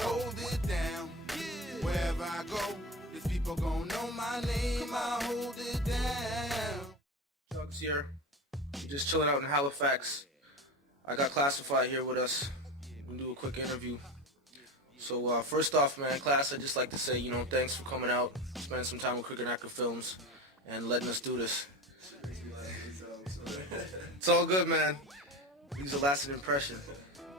hold it down. Wherever I go, these people gon' know my name. I hold it down. Jugga's here. We're just chilling out in Halifax. I got Classified here with us. We'll do a quick interview. So first off, man, Class, I'd just like to say, thanks for coming out, spending some time with Crooked Knacker Films, and letting us do this. It's all good, man. Leaves a lasting impression.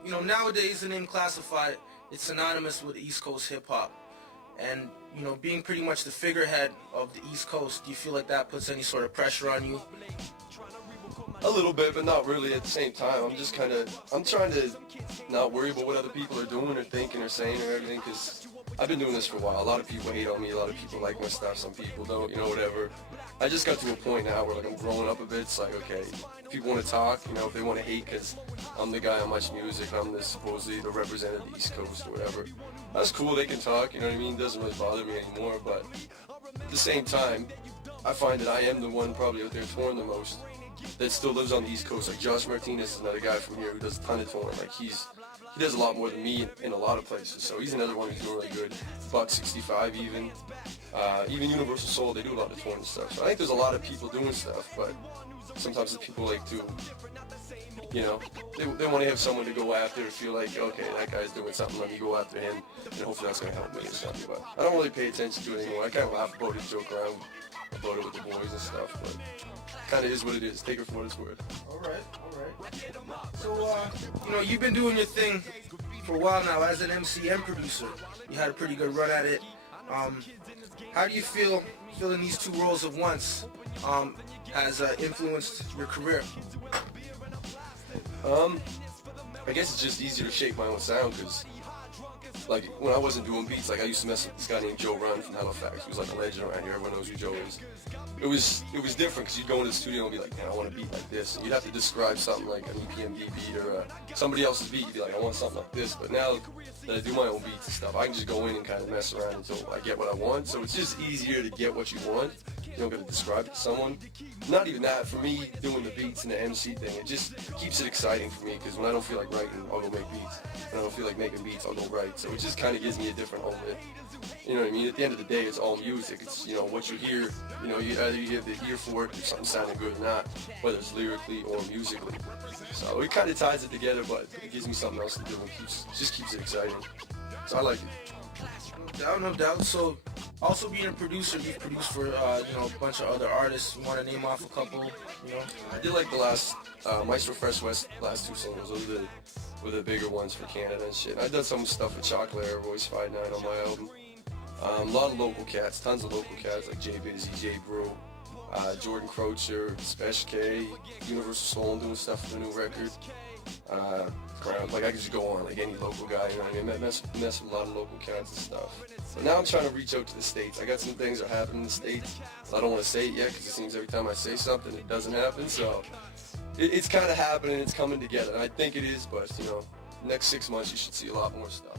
Nowadays the name Classified, it's synonymous with East Coast hip-hop. And, being pretty much the figurehead of the East Coast, do you feel like that puts any sort of pressure on you? A little bit, but not really at the same time. I'm trying to not worry about what other people are doing or thinking or saying or everything, because I've been doing this for a while. A lot of people hate on me, a lot of people like my stuff, some people don't, whatever. I just got to a point now where I'm growing up a bit. It's like, okay, if people want to talk, if they want to hate because I'm the guy on much music, I'm supposedly the representative of the East Coast or whatever. That's cool, they can talk, you know what I mean? It doesn't really bother me anymore, but at the same time, I find that I am the one probably out there touring the most that still lives on the East Coast. Like Josh Martinez is another guy from here who does a ton of touring. Like he does a lot more than me in a lot of places. So he's another one who's doing really good. Buck 65 even. Even Universal Soul, they do a lot of touring and stuff. So I think there's a lot of people doing stuff, but sometimes the people like to, they want to have someone to go after to feel like, okay, that guy's doing something, let me go after him, and hopefully that's going to help me or something. But I don't really pay attention to it anymore. I kind of laugh about it, joke around about it with the boys and stuff, but kind of is what it is. Take it for what it's worth. All right. So, you've been doing your thing for a while now as an MC and producer. You had a pretty good run at it. How do you feel in these two roles at once has influenced your career? I guess it's just easier to shape my own sound, because like when I wasn't doing beats, like I used to mess with this guy named Joe Run from Halifax, who's like a legend around here. Everyone knows who Joe is. It was different, because you'd go into the studio and be like, man, I want a beat like this. And you'd have to describe something like an EPMD beat or somebody else's beat. You'd be like, I want something like this. But now that I do my own beats and stuff, I can just go in and kind of mess around until I get what I want. So it's just easier to get what you want. You don't got to describe it to someone. Not even that. For me, doing the beats and the MC thing, it just keeps it exciting for me, because when I don't feel like writing, I'll go make beats. When I don't feel like making beats, I'll go write. So it just kind of gives me a different element. You know what I mean? At the end of the day, it's all music. It's, what you hear, you either you have the ear for it, if something sounding good or not, whether it's lyrically or musically. So it kind of ties it together, but it gives me something else to do and just keeps it exciting. So I like it. No doubt. So, also being a producer, you've produced for, a bunch of other artists. You want to name off a couple, I did like the last, Maestro Fresh West, last two singles. Those were the bigger ones for Canada and shit. And I did some stuff with Chocolate Air, Royce 5'9" on my album. A lot of local cats, tons of local cats like Jay Busy, Jay Brew, Jordan Crocher, Spesh K, Universal Soul, doing stuff for the new record. Like I could just go on, like any local guy, you know what I mean? Mess with a lot of local cats and stuff. But now I'm trying to reach out to the States. I got some things that are happening in the States. I don't want to say it yet, because it seems every time I say something, it doesn't happen. So it's kind of happening, it's coming together. And I think it is, but next 6 months you should see a lot more stuff.